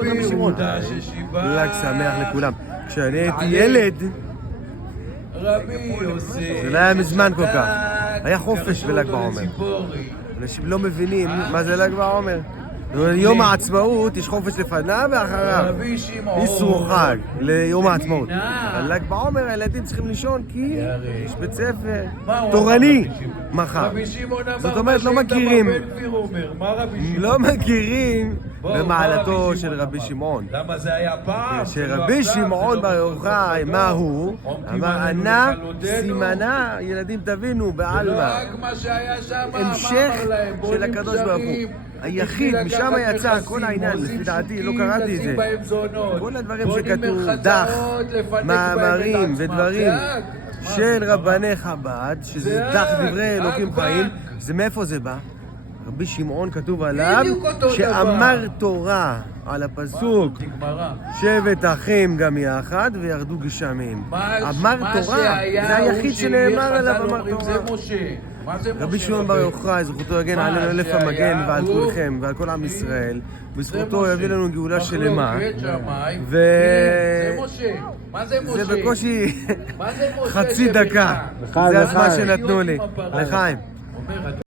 לכבוד רבי שמעון. ל"ג שמח לכולם. כשאני הייתי ילד, זה לא היה מזמן כל כך. היה חופש בל"ג בעומר. אנשים לא מבינים מה זה ל"ג בעומר. יום העצמאות יש חופש לפניו ואחריו. איסור חג ליום העצמאות. בל"ג בעומר הילדים צריכים לישון כי יש בית ספר תורני מחר. זאת אומרת לא מכירים במעלתו של רבי שמעון. למה זה היה פעם? שרבי שמעון בר יוחאי, מה הוא? אמר ענה סימנה, ילדים תבינו, בעלמא. המשך של הקדוש ברוך הוא. היחיד, משם יצא כל העניין, לפי דעתי, לא קראתי את זה. כל הדברים שכתוב, דח, מאמרים ודברים של רבני חב"ד, שזה דח דברי אלוקים חיים, זה מאיפה זה בא? רבי שמעון כתוב עליו שאמר תורה על הפסוק שבט אחים גם יחד וירדו גשמים. אמר תורה, זה היחיד שנאמר עליו אמר תורה. רבי שמעון בר יוחאי, זכותו יגן עלינו אלף המגן ועל כולכם ועל כל עם ישראל, בזכותו יביא לנו גאולה שלמה. זה בקושי חצי דקה, זה הזמן שנתנו לי. לחיים.